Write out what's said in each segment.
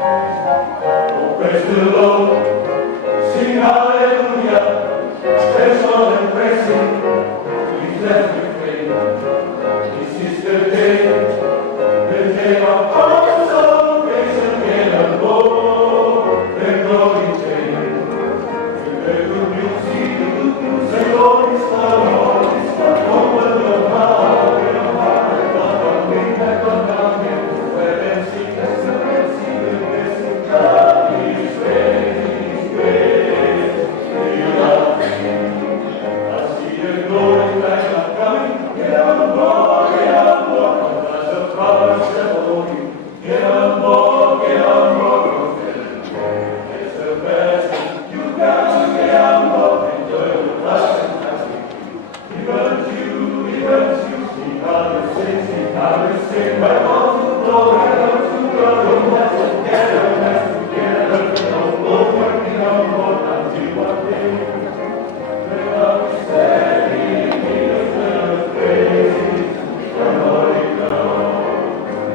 Oh, praise the Lord, sing hallelujah, special and praising, we left with faith. This is the day of consolation, get a Lord, the glory change. The good news, the Lord is the open your heart, God, we have gone down here, where them sickness and see the blessing, God is great, we love Him. I see the glory like I'm coming, get on board, as the prophets have told you, get on board, it's the best you can get on board, enjoy the life and happy. Even you, see how you sing, my God to glory, let's together, no more working on board until one day. Let us steady, let us praise, the Holy God.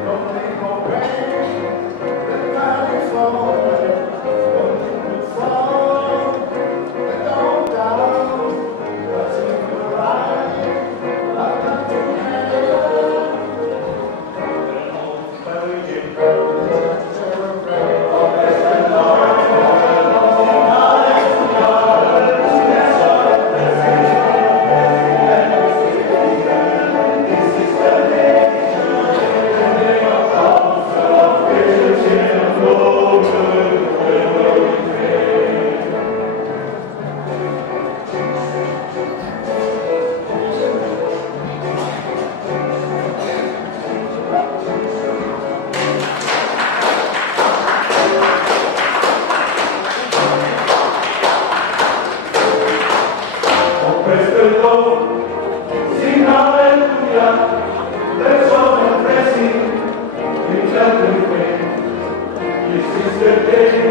Don't take no pain, the God is all, don't fall, and don't down, that's in your life, like nothing else. Praise the Lord, sing hallelujah, let's all and praise Him, we shall be free. This is the day